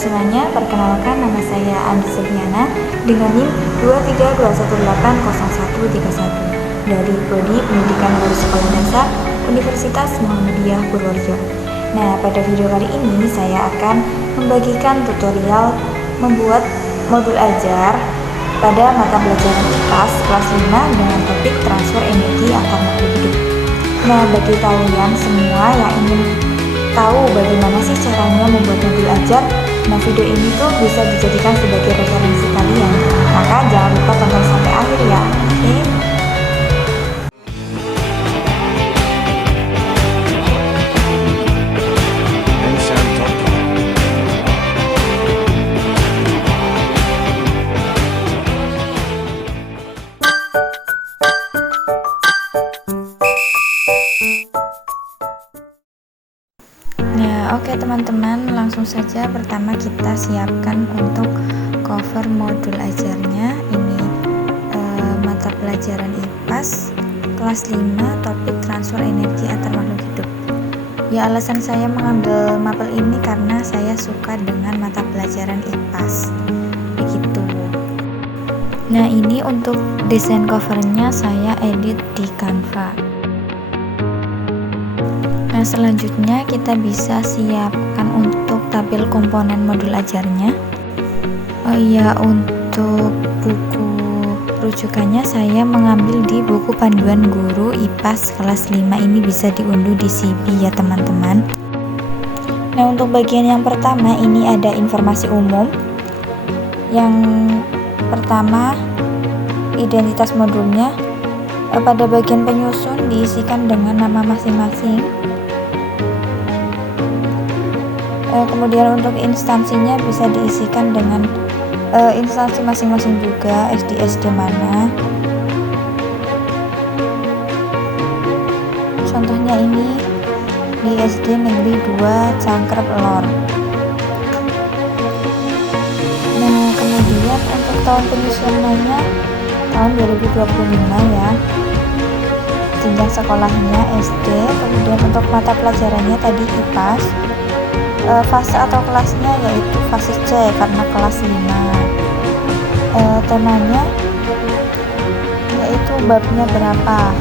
semuanya, perkenalkan nama saya Andi Sebiana dengan NIM 232180131 dari Prodi Pendidikan Guru Sekolah Dasar Universitas Muhammadiyah Purworejo. Nah, pada video kali ini saya akan membagikan tutorial membuat modul ajar pada mata pelajaran IPAS kelas 5 dengan topik transfer energi antar makhluk hidup. Nah, bagi kalian semua yang ingin tahu bagaimana sih caranya membuat modul ajar, nah video ini tuh bisa dijadikan sebagai referensi kalian. Maka jangan lupa tonton sampai akhir ya. Oke? Oke teman-teman, langsung saja pertama kita siapkan untuk cover modul ajarnya. Ini mata pelajaran IPAS kelas 5 topik transfer energi antar makhluk hidup. Ya, alasan saya mengambil mapel ini karena saya suka dengan mata pelajaran IPAS. Begitu. Nah, ini untuk desain covernya saya edit di Canva. Nah, selanjutnya kita bisa siapkan untuk tabel komponen modul ajarnya. Oh iya, untuk buku rujukannya saya mengambil di buku panduan guru IPAS kelas 5. Ini bisa diunduh di CB ya teman-teman. Nah, untuk bagian yang pertama ini ada informasi umum. Yang pertama, identitas modulnya. Pada bagian penyusun diisikan dengan nama masing-masing. Kemudian untuk instansinya bisa diisikan dengan instansi masing-masing juga, SD mana. Contohnya ini di SD Negeri 2 Cangkrep Lor. Nah, kemudian untuk tahun penyusunannya tahun 2025 ya. Jenjang sekolahnya SD, kemudian untuk mata pelajarannya tadi IPAS. Fase atau kelasnya yaitu fase C karena kelas 5. Temanya yaitu babnya berapa?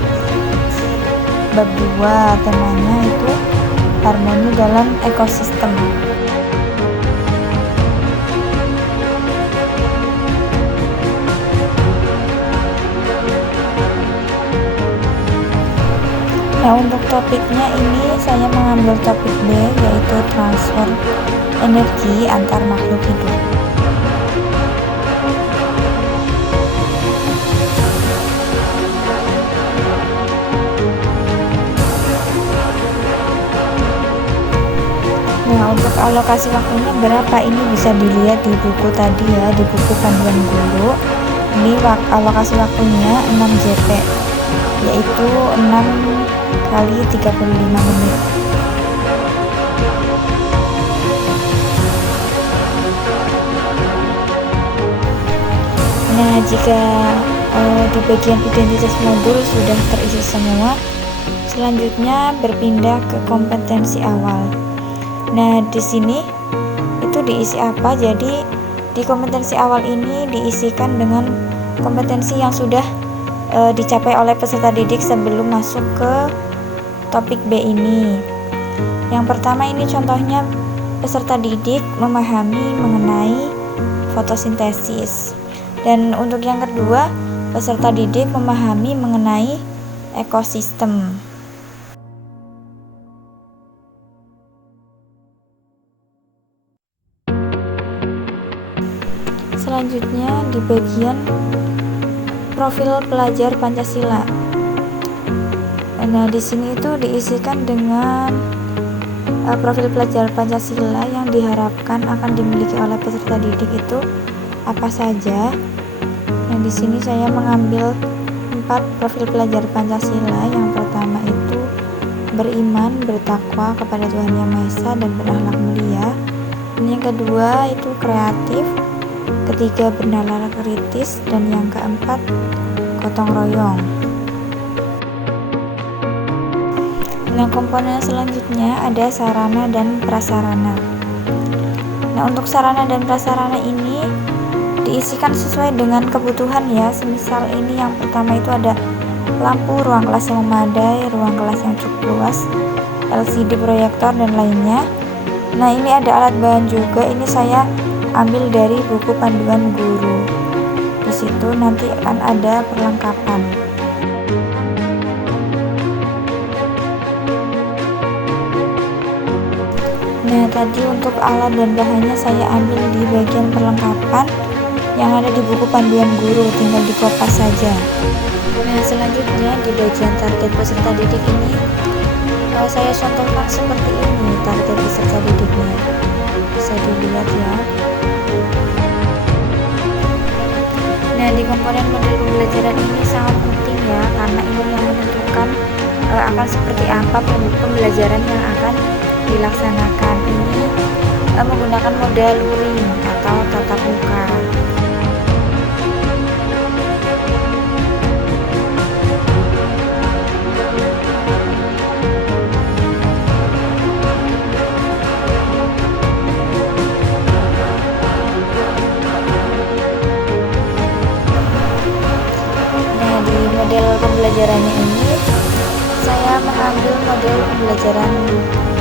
Bab 2, temanya itu harmoni dalam ekosistem. Nah, untuk topiknya ini saya mengambil topik B yaitu transfer energi antar makhluk hidup. Nah, untuk alokasi waktunya berapa ini bisa dilihat di buku tadi ya, di buku panduan guru. Ini alokasi waktunya 6 JP yaitu 6 kali 35 menit. Nah, jika di bagian identitas modul sudah terisi semua, selanjutnya berpindah ke kompetensi awal. Nah, di sini itu diisi apa? Jadi di kompetensi awal ini diisikan dengan kompetensi yang sudah dicapai oleh peserta didik sebelum masuk ke topik B ini. Yang pertama ini contohnya peserta didik memahami mengenai fotosintesis. Dan untuk yang kedua, peserta didik memahami mengenai ekosistem. Selanjutnya di bagian profil pelajar Pancasila. Nah, di sini itu diisikan dengan profil pelajar Pancasila yang diharapkan akan dimiliki oleh peserta didik itu apa saja. Nah, di sini saya mengambil 4 profil pelajar Pancasila. Yang pertama itu beriman, bertakwa kepada Tuhan Yang Maha Esa dan berakhlak mulia. Dan yang kedua itu kreatif, ketiga bernalar kritis, dan yang keempat gotong royong. Nah, komponen selanjutnya ada sarana dan prasarana. Nah, untuk sarana dan prasarana ini diisikan sesuai dengan kebutuhan ya. Semisal ini yang pertama itu ada lampu, ruang kelas yang memadai, ruang kelas yang cukup luas, LCD proyektor dan lainnya. Nah, ini ada alat bahan juga. Ini saya ambil dari buku panduan guru. Di situ nanti akan ada perlengkapan. Nah, tadi untuk alat dan bahannya saya ambil di bagian perlengkapan yang ada di buku panduan guru, tinggal dikopas saja. Nah, selanjutnya di bagian target peserta didik ini saya contohkan seperti ini target peserta didiknya. Bisa dilihat ya. Nah, di komponen model pembelajaran ini sangat penting ya, karena ini yang menentukan akan seperti apa pembelajaran yang akan dilaksanakan. Ini menggunakan model luring atau tatap muka. Nah, di model pembelajarannya ini saya mengambil model pembelajaran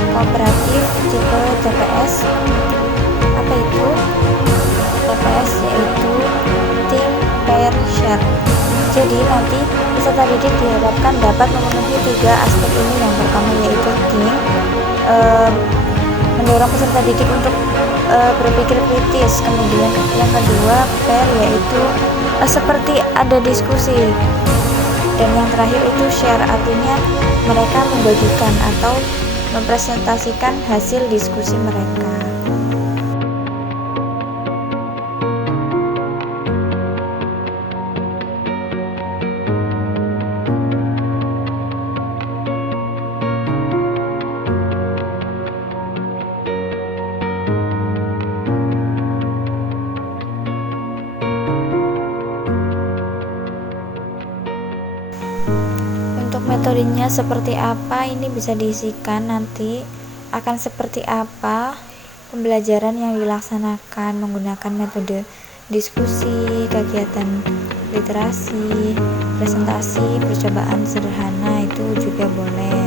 kooperatif tipe TPS. Apa itu? TPS yaitu Think, Pair, Share. Jadi nanti peserta didik diharapkan dapat memenuhi 3 aspek ini. Yang pertama yaitu Think, mendorong peserta didik untuk berpikir kritis. Kemudian yang kedua Pair, yaitu seperti ada diskusi. Dan yang terakhir itu Share, artinya mereka membagikan atau mempresentasikan hasil diskusi mereka. Untuk metodenya seperti apa, ini bisa diisikan nanti akan seperti apa pembelajaran yang dilaksanakan menggunakan metode diskusi, kegiatan literasi, presentasi, percobaan sederhana, itu juga boleh.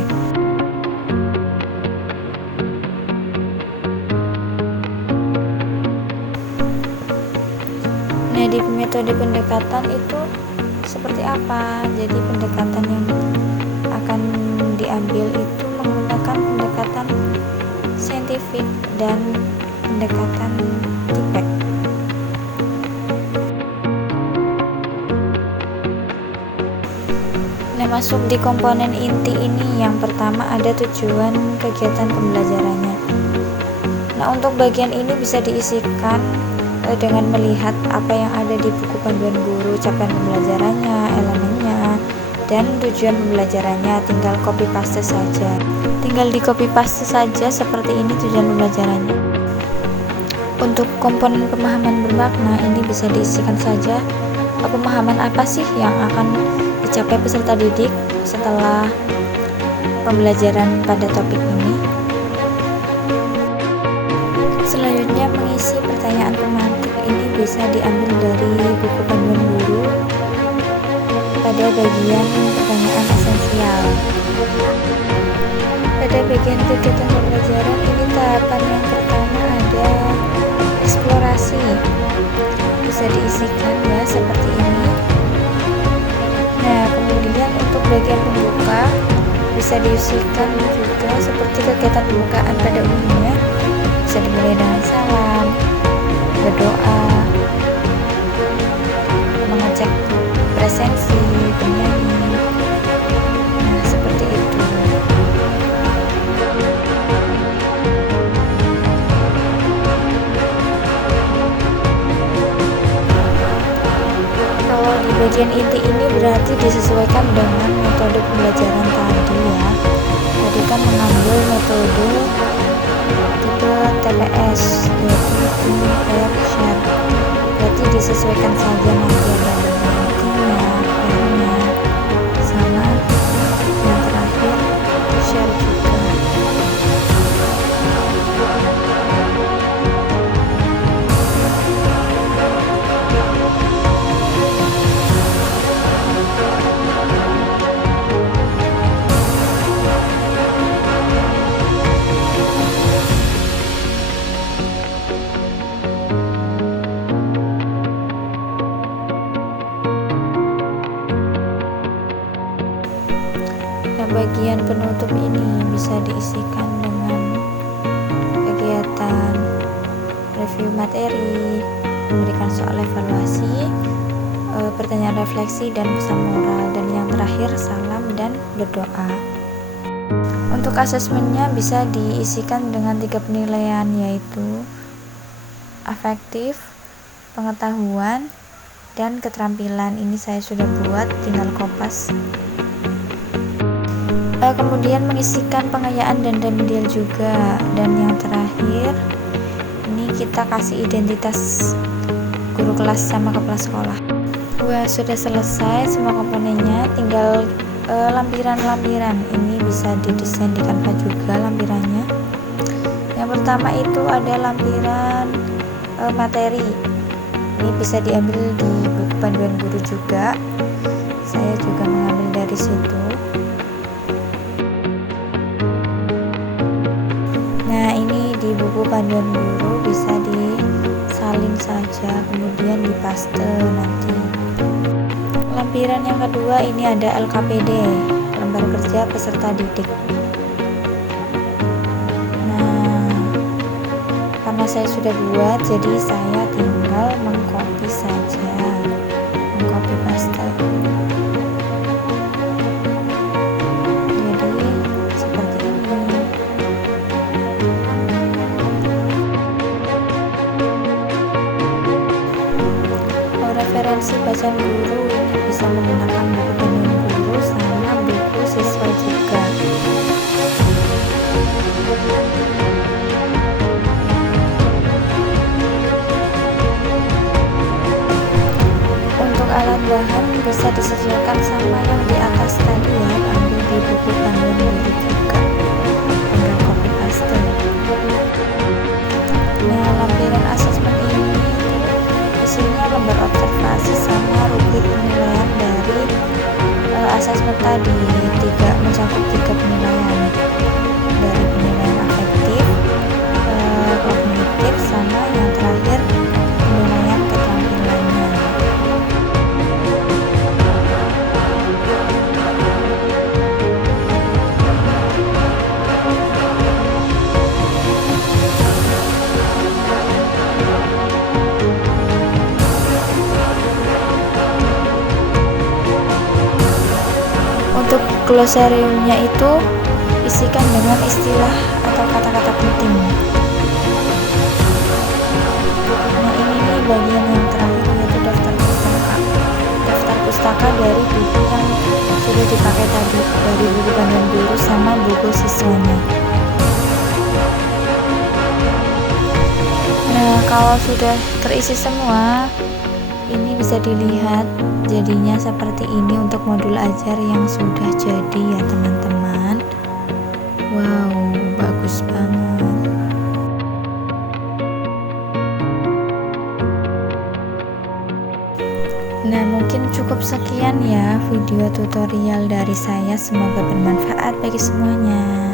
Nah, di metode pendekatan itu seperti apa? Jadi pendekatan yang akan diambil itu menggunakan pendekatan saintifik dan pendekatan tipek. Nah, masuk di komponen inti ini, yang pertama ada tujuan kegiatan pembelajarannya. Nah, untuk bagian ini bisa diisikan dengan melihat apa yang ada di buku panduan guru, capaian pembelajarannya, elemennya, dan tujuan pembelajarannya. Tinggal copy paste saja. Tinggal di copy paste saja seperti ini tujuan pembelajarannya. Untuk komponen pemahaman bermakna ini bisa diisikan saja pemahaman apa sih yang akan dicapai peserta didik setelah pembelajaran pada topik ini. Selanjutnya mengisi pertanyaan pemantik ini bisa diambil dari buku panduan guru pada bagian pertanyaan esensial. Pada bagian kegiatan pembelajaran ini tahapan yang pertama ada eksplorasi, bisa diisikan ya seperti ini. Nah, kemudian untuk bagian pembuka bisa diisikan juga seperti kegiatan pembukaan pada umumnya. Bisa dimulai dengan salam, berdoa, mengecek presensi, penyanyi. Nah, seperti itu. Kalau di bagian inti ini berarti disesuaikan dengan metode pembelajaran tadi ya. Tadi kan mengambil metode tipe TPS, yaitu Think, Pair, Share. Berarti disesuaikan saja nanti ada bagiannya, pairnya, sama yang terakhir Share juga. materi, memberikan soal evaluasi, pertanyaan refleksi dan pesan moral, dan yang terakhir salam dan berdoa. Untuk asesmennya bisa diisikan dengan 3 penilaian, yaitu afektif, pengetahuan, dan keterampilan. Ini saya sudah buat, tinggal kopas. Kemudian mengisikan pengayaan dan remedial juga. Dan yang terakhir, ini kita kasih identitas guru kelas sama kepala sekolah. Wah, sudah selesai semua komponennya, tinggal lampiran-lampiran. Ini bisa didesain di Canva juga lampirannya. Yang pertama itu ada lampiran materi. Ini bisa diambil di buku panduan guru juga. Saya juga mengambil dari situ. Nah, ini di buku panduan guru bisa disalin saja, kemudian dipaste nanti. Lampiran yang kedua ini ada LKPD, lembar kerja peserta didik. Nah, karena saya sudah buat, jadi saya tinggal mengcopy saja, mengcopy paste. Jadi seperti ini. Referensi bacaan guru ini bisa menggunakan buku panduan guru sama buku siswa juga. Untuk alat bahan bisa disesuaikan sama yang di atas tadi ya, ambil di buku panduan guru juga, tinggal copy paste. Nah, lampiran asesmen ini isinya lembar observasi sama rubrik penilaian dari asesmen tadi, mencakup 3 penilaian, dari penilaian afektif, kognitif, sama yang terakhir penilaian keterampilannya. Untuk glosariumnya itu isikan dengan istilah atau kata-kata penting. Nah, ini nih bagian yang terakhir, yaitu daftar pustaka. Daftar pustaka dari buku yang sudah dipakai tadi, dari buku panduan guru sama buku siswanya. Nah, kalau sudah terisi semua, ini bisa dilihat jadinya seperti ini untuk modul ajar yang sudah jadi ya teman-teman. Wow, bagus banget. Nah, mungkin cukup sekian ya video tutorial dari saya, semoga bermanfaat bagi semuanya.